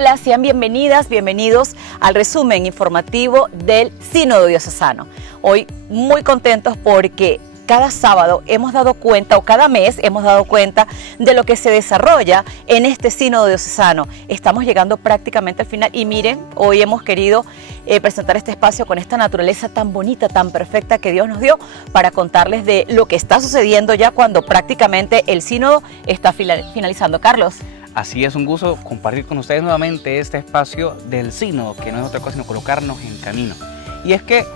Hola, sean bienvenidas, bienvenidos al resumen informativo del Sínodo Diocesano. Hoy muy contentos porque cada sábado hemos dado cuenta, o cada mes hemos dado cuenta de lo que se desarrolla en este Sínodo Diocesano. Estamos llegando prácticamente al final y miren, hoy hemos querido presentar este espacio con esta naturaleza tan bonita, tan perfecta que Dios nos dio para contarles de lo que está sucediendo ya cuando prácticamente el Sínodo está finalizando. Carlos. Así es, un gusto compartir con ustedes nuevamente este espacio del Sínodo, que no es otra cosa sino colocarnos en camino. Y es que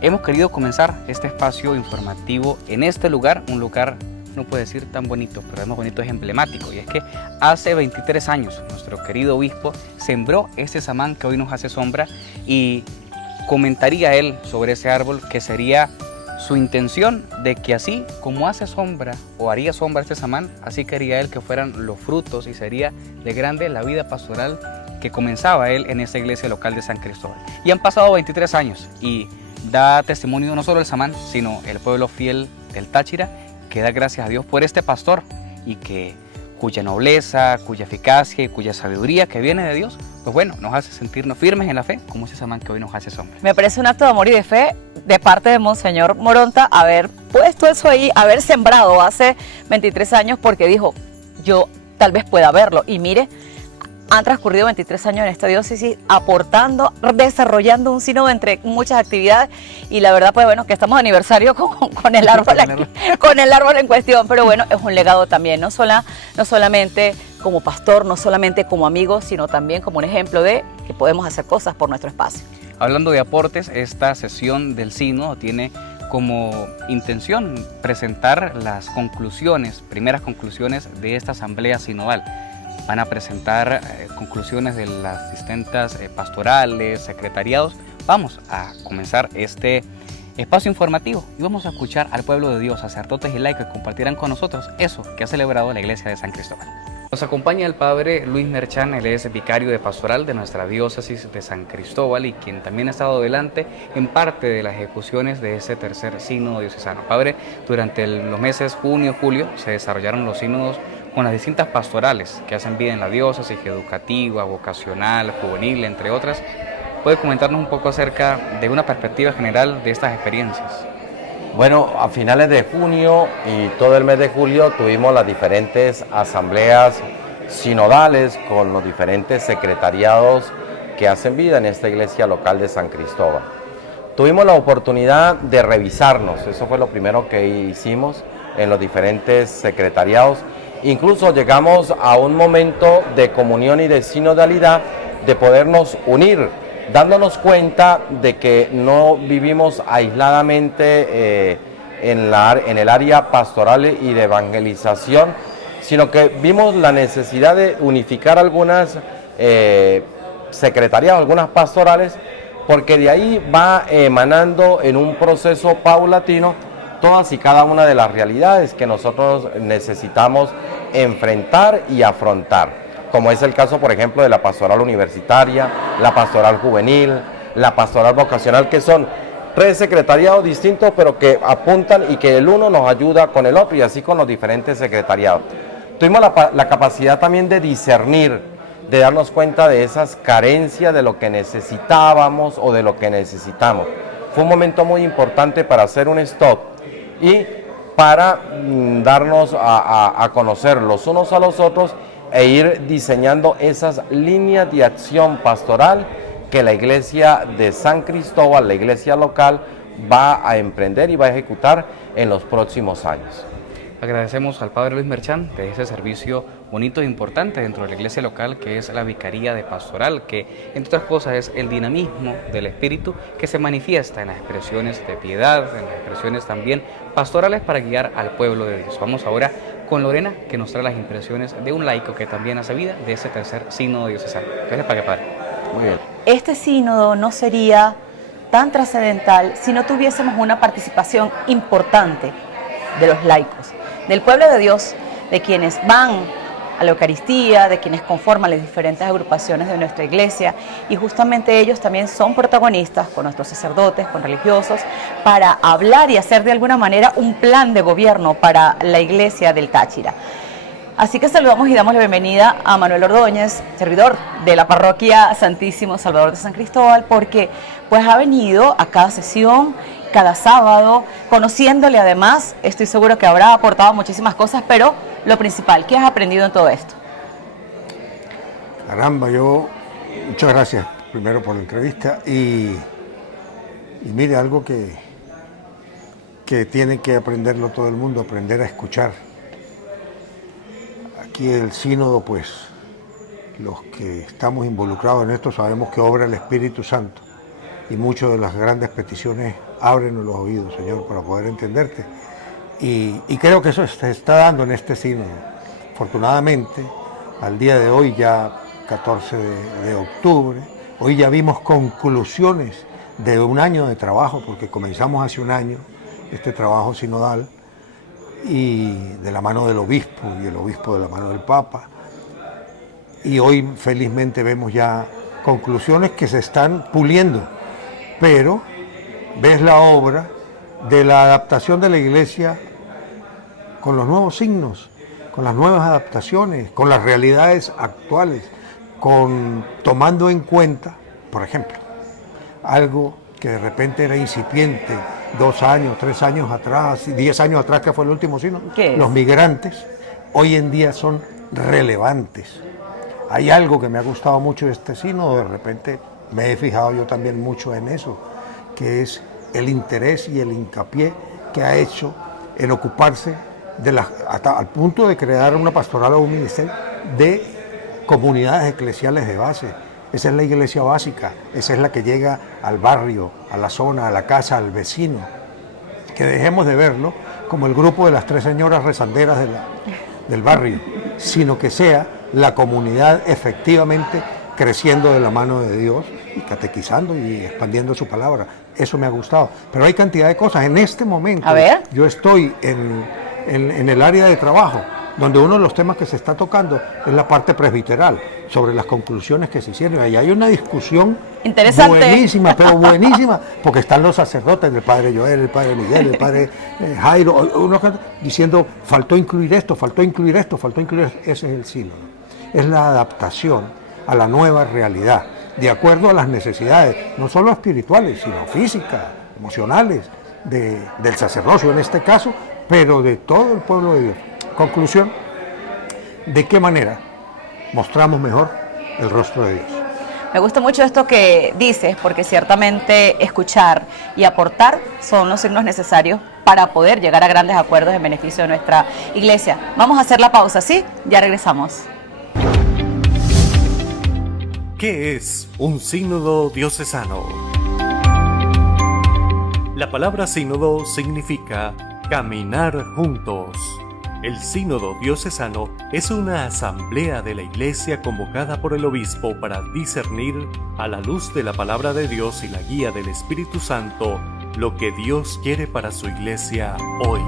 hemos querido comenzar este espacio informativo en este lugar, un lugar, no puede decir tan bonito, pero además bonito es emblemático. Y es que hace 23 años nuestro querido obispo sembró este samán que hoy nos hace sombra, y comentaría él sobre ese árbol que sería su intención de que así como hace sombra o haría sombra este samán, así quería él que fueran los frutos y sería de grande la vida pastoral que comenzaba él en esa iglesia local de San Cristóbal. Y han pasado 23 años y da testimonio no solo el samán, sino el pueblo fiel del Táchira, que da gracias a Dios por este pastor y cuya nobleza, cuya eficacia y cuya sabiduría que viene de Dios, pues bueno, nos hace sentirnos firmes en la fe, como ese samán que hoy nos hace sombra. Me parece un acto de amor y de fe de parte de Monseñor Moronta haber puesto eso ahí, haber sembrado hace 23 años, porque dijo, yo tal vez pueda verlo. Y mire, han transcurrido 23 años en esta diócesis aportando, desarrollando un sínodo entre muchas actividades, y la verdad, pues bueno, que estamos de aniversario con el árbol aquí, con el árbol en cuestión, pero bueno, es un legado también, no solamente como pastor, no solamente como amigo, sino también como un ejemplo de que podemos hacer cosas por nuestro espacio. Hablando de aportes, esta sesión del sínodo tiene como intención presentar las primeras conclusiones de esta asamblea sinodal. Van a presentar conclusiones de las distintas pastorales, secretariados. Vamos a comenzar este espacio informativo y vamos a escuchar al pueblo de Dios, sacerdotes y laicos, que compartirán con nosotros eso que ha celebrado la iglesia de San Cristóbal. Nos acompaña el padre Luis Merchán, él es vicario de pastoral de nuestra diócesis de San Cristóbal y quien también ha estado delante en parte de las ejecuciones de ese tercer sínodo diocesano. Padre, durante los meses junio y julio se desarrollaron los sínodos con las distintas pastorales que hacen vida en la diócesis, educativa, vocacional, juvenil, entre otras. ¿Puede comentarnos un poco acerca de una perspectiva general de estas experiencias? Bueno, a finales de junio y todo el mes de julio tuvimos las diferentes asambleas sinodales con los diferentes secretariados que hacen vida en esta iglesia local de San Cristóbal. Tuvimos la oportunidad de revisarnos, eso fue lo primero que hicimos en los diferentes secretariados. Incluso llegamos a un momento de comunión y de sinodalidad, de podernos unir, dándonos cuenta de que no vivimos aisladamente en el área pastoral y de evangelización, sino que vimos la necesidad de unificar algunas secretariados, algunas pastorales, porque de ahí va emanando en un proceso paulatino todas y cada una de las realidades que nosotros necesitamos enfrentar y afrontar, como es el caso, por ejemplo, de la pastoral universitaria, la pastoral juvenil, la pastoral vocacional, que son tres secretariados distintos, pero que apuntan y que el uno nos ayuda con el otro, y así con los diferentes secretariados. Tuvimos la capacidad también de discernir, de darnos cuenta de esas carencias, de lo que necesitábamos o de lo que necesitamos. Fue un momento muy importante para hacer un stop y para darnos a conocer los unos a los otros e ir diseñando esas líneas de acción pastoral que la iglesia de San Cristóbal, la iglesia local, va a emprender y va a ejecutar en los próximos años. Agradecemos al padre Luis Merchán de ese servicio bonito e importante dentro de la iglesia local, que es la vicaría de pastoral, que entre otras cosas es el dinamismo del espíritu que se manifiesta en las expresiones de piedad, en las expresiones también pastorales para guiar al pueblo de Dios. Vamos ahora con Lorena, que nos trae las impresiones de un laico que también hace vida de ese tercer sínodo diocesano. ¿Qué les parece, padre? Muy bien. Este sínodo no sería tan trascendental si no tuviésemos una participación importante de los laicos, del pueblo de Dios, de quienes van a la Eucaristía, de quienes conforman las diferentes agrupaciones de nuestra iglesia, y justamente ellos también son protagonistas con nuestros sacerdotes, con religiosos, para hablar y hacer de alguna manera un plan de gobierno para la iglesia del Táchira. Así que saludamos y damos la bienvenida a Manuel Ordóñez, servidor de la parroquia Santísimo Salvador de San Cristóbal, porque pues ha venido a cada sesión, cada sábado, conociéndole además. Estoy seguro que habrá aportado muchísimas cosas, pero lo principal, ¿qué has aprendido en todo esto? Caramba, muchas gracias primero por la entrevista y mire, algo que tiene que aprenderlo todo el mundo, aprender a escuchar. Aquí el sínodo, pues, los que estamos involucrados en esto sabemos que obra el Espíritu Santo y muchas de las grandes peticiones abren los oídos, Señor, para poder entenderte. Y creo que eso se está dando en este sínodo. Afortunadamente, al día de hoy, ya 14 de octubre, hoy ya vimos conclusiones de un año de trabajo, porque comenzamos hace un año este trabajo sinodal, y de la mano del obispo, y el obispo de la mano del Papa. Y hoy felizmente vemos ya conclusiones que se están puliendo, pero ves la obra de la adaptación de la Iglesia con los nuevos signos, con las nuevas adaptaciones, con las realidades actuales, tomando en cuenta, por ejemplo, algo que de repente era incipiente 2 años, 3 años atrás, 10 años atrás, que fue el último signo, los migrantes, hoy en día son relevantes. Hay algo que me ha gustado mucho de este sínodo, de repente me he fijado yo también mucho en eso, que es el interés y el hincapié que ha hecho en ocuparse hasta al punto de crear una pastoral o un ministerio de comunidades eclesiales de base. Esa es la iglesia básica, esa es la que llega al barrio, a la zona, a la casa, al vecino. Que dejemos de verlo como el grupo de las 3 señoras rezanderas del barrio, sino que sea la comunidad efectivamente creciendo de la mano de Dios y catequizando y expandiendo su palabra. Eso me ha gustado. Pero hay cantidad de cosas. En este momento yo estoy en el área de trabajo, donde uno de los temas que se está tocando es la parte presbiteral, sobre las conclusiones que se hicieron. Ahí hay una discusión interesante, buenísima, pero buenísima, porque están los sacerdotes, el padre Joel, el padre Miguel, el padre Jairo, diciendo, faltó incluir esto, faltó incluir esto, faltó incluir esto. Ese es el sínodo. Es la adaptación a la nueva realidad, de acuerdo a las necesidades, no solo espirituales, sino físicas, emocionales, del sacerdocio en este caso, pero de todo el pueblo de Dios. Conclusión, ¿de qué manera mostramos mejor el rostro de Dios? Me gusta mucho esto que dices, porque ciertamente escuchar y aportar son los signos necesarios para poder llegar a grandes acuerdos en beneficio de nuestra iglesia. Vamos a hacer la pausa, ¿sí? Ya regresamos. ¿Qué es un sínodo diocesano? La palabra sínodo significa caminar juntos. El sínodo diocesano es una asamblea de la Iglesia convocada por el obispo para discernir, a la luz de la palabra de Dios y la guía del Espíritu Santo, lo que Dios quiere para su Iglesia hoy.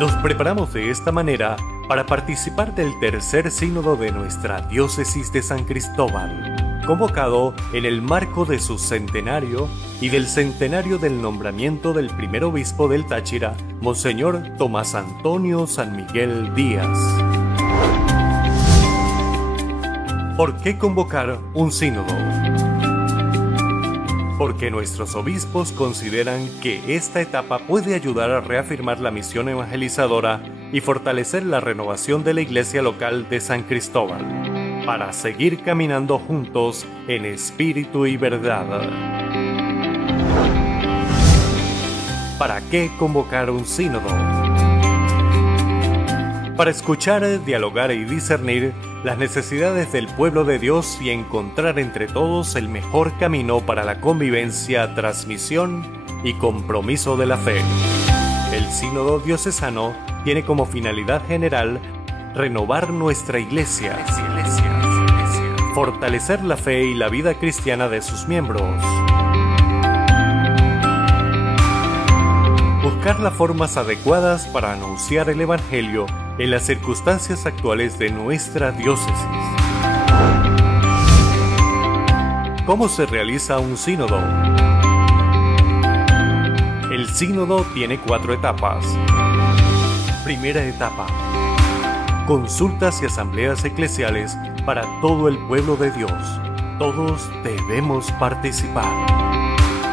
Nos preparamos de esta manera para participar del tercer sínodo de nuestra diócesis de San Cristóbal, convocado en el marco de su centenario y del centenario del nombramiento del primer obispo del Táchira, Monseñor Tomás Antonio San Miguel Díaz. ¿Por qué convocar un sínodo? Porque nuestros obispos consideran que esta etapa puede ayudar a reafirmar la misión evangelizadora y fortalecer la renovación de la iglesia local de San Cristóbal, para seguir caminando juntos en espíritu y verdad. ¿Para qué convocar un sínodo? Para escuchar, dialogar y discernir las necesidades del pueblo de Dios y encontrar entre todos el mejor camino para la convivencia, transmisión y compromiso de la fe. El sínodo diocesano tiene como finalidad general renovar nuestra iglesia, fortalecer la fe y la vida cristiana de sus miembros, buscar las formas adecuadas para anunciar el Evangelio en las circunstancias actuales de nuestra diócesis. ¿Cómo se realiza un sínodo? El sínodo tiene 4 etapas. Primera etapa: consultas y asambleas eclesiales para todo el pueblo de Dios. Todos debemos participar.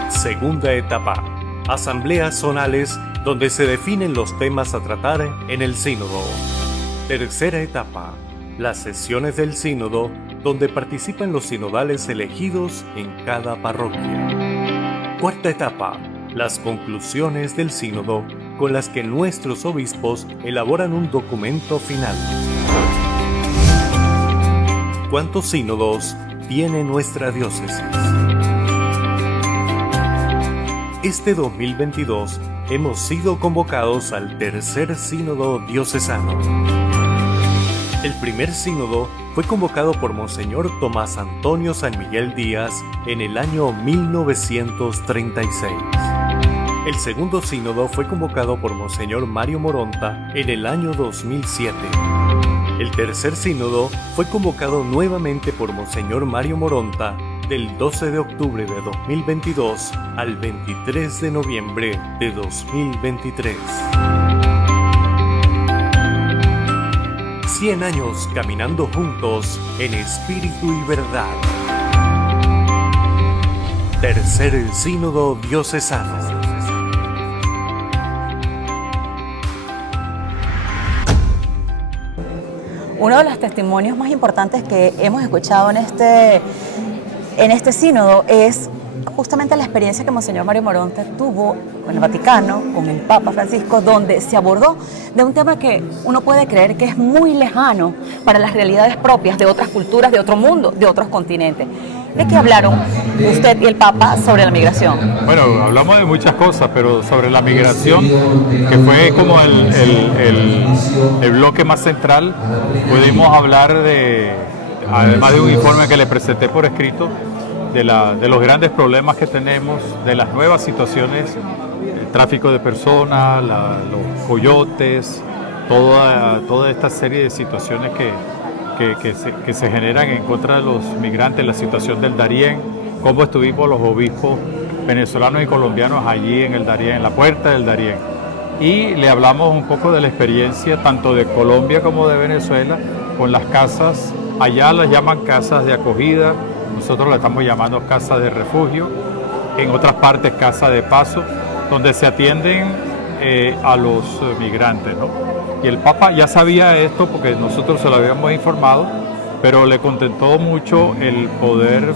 Segunda etapa. Asambleas zonales donde se definen los temas a tratar en el sínodo. Tercera etapa. Las sesiones del sínodo donde participan los sinodales elegidos en cada parroquia. Cuarta etapa. Las conclusiones del sínodo con las que nuestros obispos elaboran un documento final. ¿Cuántos sínodos tiene nuestra diócesis? Este 2022 hemos sido convocados al tercer sínodo diocesano. El primer sínodo fue convocado por Monseñor Tomás Antonio San Miguel Díaz en el año 1936. El segundo sínodo fue convocado por Monseñor Mario Moronta en el año 2007. El tercer sínodo fue convocado nuevamente por Monseñor Mario Moronta del 12 de octubre de 2022 al 23 de noviembre de 2023. 100 años caminando juntos en espíritu y verdad. Tercer Sínodo Diocesano. Uno de los testimonios más importantes que hemos escuchado en este sínodo es justamente la experiencia que Monseñor Mario Moronta tuvo con el Vaticano, con el Papa Francisco, donde se abordó de un tema que uno puede creer que es muy lejano para las realidades propias de otras culturas, de otro mundo, de otros continentes. ¿De qué hablaron usted y el Papa sobre la migración? Bueno, hablamos de muchas cosas, pero sobre la migración, que fue como el bloque más central, pudimos hablar además de un informe que le presenté por escrito, de los grandes problemas que tenemos, de las nuevas situaciones, el tráfico de personas, los coyotes, toda esta serie de situaciones que se generan en contra de los migrantes, la situación del Darién, cómo estuvimos los obispos venezolanos y colombianos allí en el Darién, en la puerta del Darién. Y le hablamos un poco de la experiencia tanto de Colombia como de Venezuela con las casas, allá las llaman casas de acogida, nosotros la estamos llamando casa de refugio, en otras partes casa de paso, donde se atienden a los migrantes, ¿no? Y el Papa ya sabía esto porque nosotros se lo habíamos informado, pero le contentó mucho el poder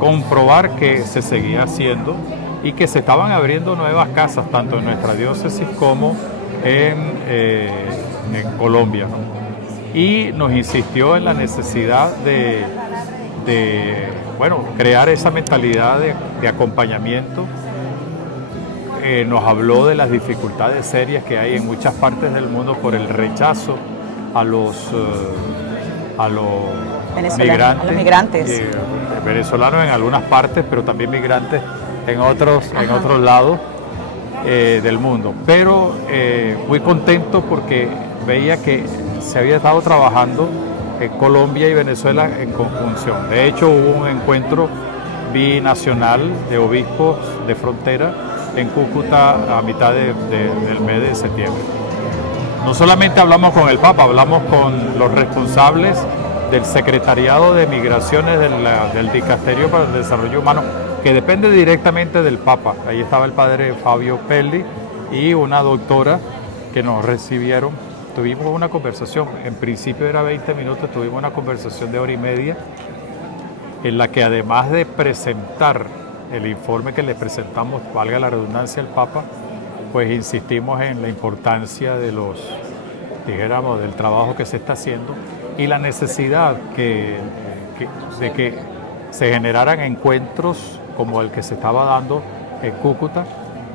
comprobar que se seguía haciendo y que se estaban abriendo nuevas casas, tanto en nuestra diócesis como en Colombia, ¿no? Y nos insistió en la necesidad de crear esa mentalidad de acompañamiento. Nos habló de las dificultades serias que hay en muchas partes del mundo por el rechazo a los migrantes, venezolanos en algunas partes, pero también migrantes en otros lados del mundo. Pero muy contento porque veía que se había estado trabajando en Colombia y Venezuela en conjunción. De hecho, hubo un encuentro binacional de obispos de frontera en Cúcuta a mitad del mes de septiembre. No solamente hablamos con el Papa, hablamos con los responsables del Secretariado de Migraciones del Dicasterio para el Desarrollo Humano, que depende directamente del Papa. Ahí estaba el padre Fabio Pelli y una doctora que nos recibieron. Tuvimos una conversación, en principio era 20 minutos, tuvimos una conversación de hora y media, en la que además de presentar el informe que le presentamos, valga la redundancia, al Papa, pues insistimos en la importancia del trabajo que se está haciendo y la necesidad de que se generaran encuentros como el que se estaba dando en Cúcuta,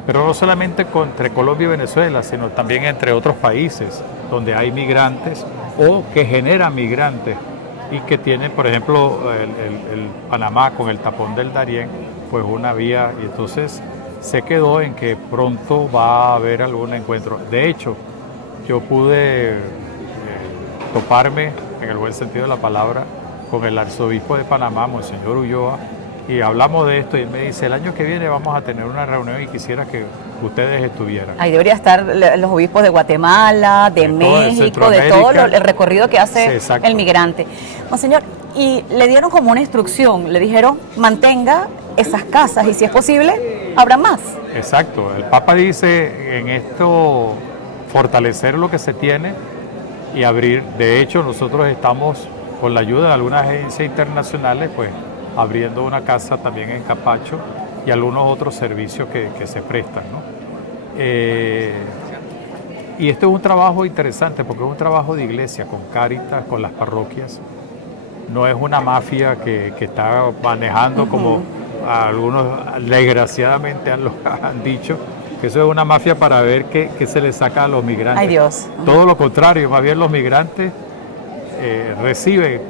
pero no solamente entre Colombia y Venezuela, sino también entre otros países donde hay migrantes o que generan migrantes y que tienen, por ejemplo, el Panamá con el tapón del Darién, pues una vía, y entonces se quedó en que pronto va a haber algún encuentro. De hecho, yo pude toparme, en el buen sentido de la palabra, con el arzobispo de Panamá, Monseñor Ulloa, y hablamos de esto y él me dice, el año que viene vamos a tener una reunión y quisiera que ustedes estuvieran. Ahí debería estar los obispos de Guatemala, de México, de todo el recorrido que hace el migrante. Monseñor, y le dieron como una instrucción, le dijeron, mantenga esas casas y si es posible, habrá más. Exacto, el Papa dice en esto fortalecer lo que se tiene y abrir. De hecho, nosotros estamos con la ayuda de algunas agencias internacionales, pues abriendo una casa también en Capacho y algunos otros servicios que se prestan, ¿no? Y esto es un trabajo interesante porque es un trabajo de iglesia con Cáritas, con las parroquias. No es una mafia que está manejando como algunos desgraciadamente han dicho, que eso es una mafia para ver qué se le saca a los migrantes. Ay, Dios. Todo lo contrario, más bien los migrantes reciben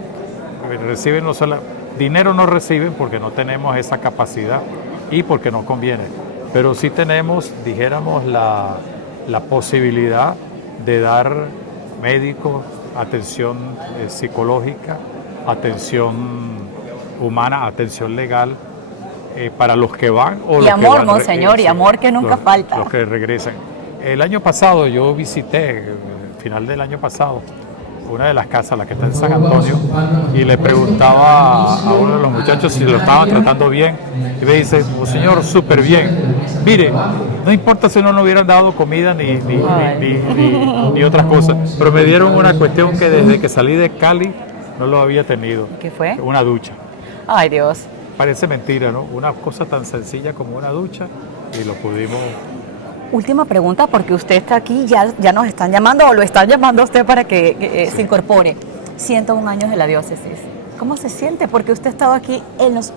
no solo, dinero no reciben porque no tenemos esa capacidad y porque no conviene, pero sí tenemos, dijéramos, la posibilidad de dar médicos, atención psicológica, atención humana, atención legal, para los que van o y los amor, que van, Monseñor, y amor que nunca falta. Los que regresan. El año pasado yo visité, final del año pasado, una de las casas, la que está en San Antonio, y le preguntaba a uno de los muchachos si lo estaban tratando bien, y me dice, Monseñor, súper bien. Mire, no importa si no nos hubieran dado comida ni otras cosas, pero me dieron una cuestión que desde que salí de Cali no lo había tenido. ¿Qué fue? Una ducha. Ay, Dios. Parece mentira, ¿no? Una cosa tan sencilla como una ducha y lo pudimos... Última pregunta, porque usted está aquí, ya nos están llamando o lo están llamando a usted para que se incorpore. 101 años de la diócesis. ¿Cómo se siente? Porque usted ha estado aquí en los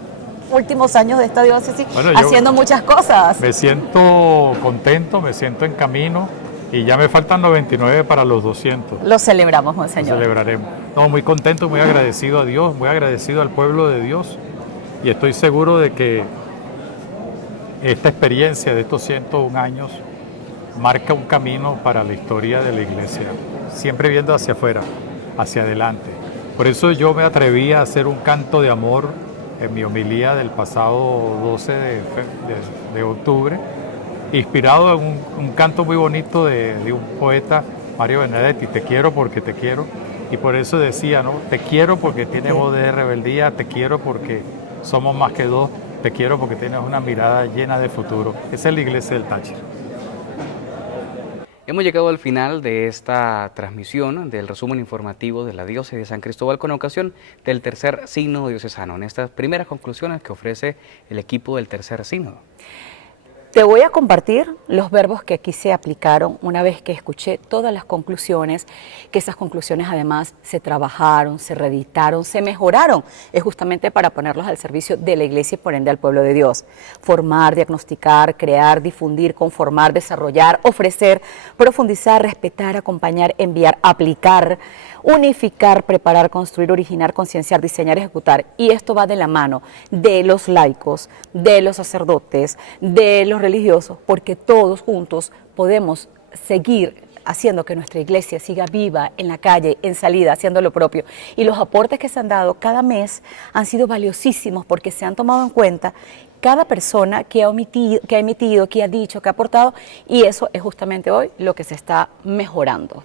últimos años de esta diócesis haciendo muchas cosas. Me siento contento, me siento en camino y ya me faltan 99 para los 200. Lo celebramos, Monseñor. Lo celebraremos. No, muy contento, muy agradecido a Dios, muy agradecido al pueblo de Dios. Y estoy seguro de que esta experiencia de estos 101 años marca un camino para la historia de la Iglesia, siempre viendo hacia afuera, hacia adelante. Por eso yo me atreví a hacer un canto de amor en mi homilía del pasado 12 de octubre, inspirado en un canto muy bonito de un poeta, Mario Benedetti, Te quiero porque te quiero. Y por eso decía, ¿no? Te quiero porque tienes voz de rebeldía, te quiero porque somos más que dos, te quiero porque tienes una mirada llena de futuro. Esa es la iglesia del Táchira. Hemos llegado al final de esta transmisión del resumen informativo de la Diócesis de San Cristóbal con ocasión del tercer sínodo diocesano, en estas primeras conclusiones que ofrece el equipo del tercer sínodo. Te voy a compartir los verbos que aquí se aplicaron una vez que escuché todas las conclusiones, que esas conclusiones además se trabajaron, se reeditaron, se mejoraron. Es justamente para ponerlos al servicio de la Iglesia y por ende al pueblo de Dios. Formar, diagnosticar, crear, difundir, conformar, desarrollar, ofrecer, profundizar, respetar, acompañar, enviar, aplicar, unificar, preparar, construir, originar, concienciar, diseñar, ejecutar. Y esto va de la mano de los laicos, de los sacerdotes, de los religiosos, porque todos juntos podemos seguir haciendo que nuestra iglesia siga viva en la calle, en salida, haciendo lo propio. Y los aportes que se han dado cada mes han sido valiosísimos porque se han tomado en cuenta cada persona que ha emitido, que ha dicho, que ha aportado, y eso es justamente hoy lo que se está mejorando.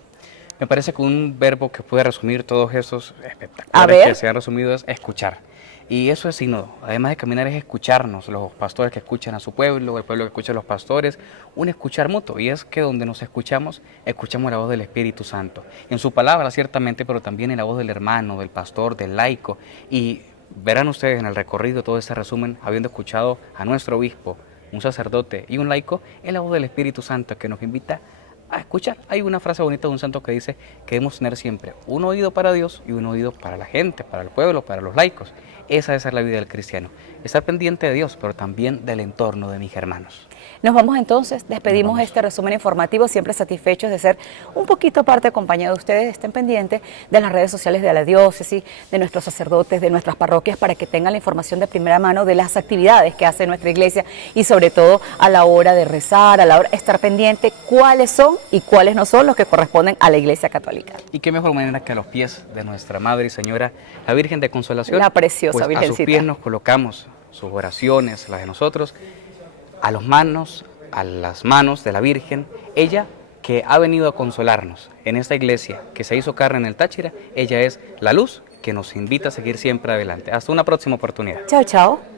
Me parece que un verbo que puede resumir todos esos espectaculares que se han resumido es escuchar. Y eso es sínodo. Además de caminar es escucharnos, los pastores que escuchan a su pueblo, el pueblo que escucha a los pastores, un escuchar mutuo. Y es que donde nos escuchamos, escuchamos la voz del Espíritu Santo. En su palabra ciertamente, pero también en la voz del hermano, del pastor, del laico. Y verán ustedes en el recorrido todo este resumen, habiendo escuchado a nuestro obispo, un sacerdote y un laico, es la voz del Espíritu Santo que nos invita a escuchar. Hay una frase bonita de un santo que dice que debemos tener siempre un oído para Dios y un oído para la gente, para el pueblo, para los laicos. Esa debe ser la vida del cristiano, estar pendiente de Dios, pero también del entorno de mis hermanos. Nos vamos entonces, despedimos este resumen informativo, siempre satisfechos de ser un poquito parte acompañado de ustedes. Estén pendientes de las redes sociales de la diócesis, de nuestros sacerdotes, de nuestras parroquias, para que tengan la información de primera mano de las actividades que hace nuestra iglesia y sobre todo a la hora de rezar, a la hora de estar pendiente cuáles son y cuáles no son los que corresponden a la Iglesia Católica. Y qué mejor manera que a los pies de nuestra Madre y Señora, la Virgen de Consolación, la preciosa pues Virgencita. A sus pies nos colocamos, sus oraciones, las de nosotros, a las manos de la Virgen, ella que ha venido a consolarnos en esta iglesia que se hizo carne en el Táchira. Ella es la luz que nos invita a seguir siempre adelante. Hasta una próxima oportunidad. Chao, chao.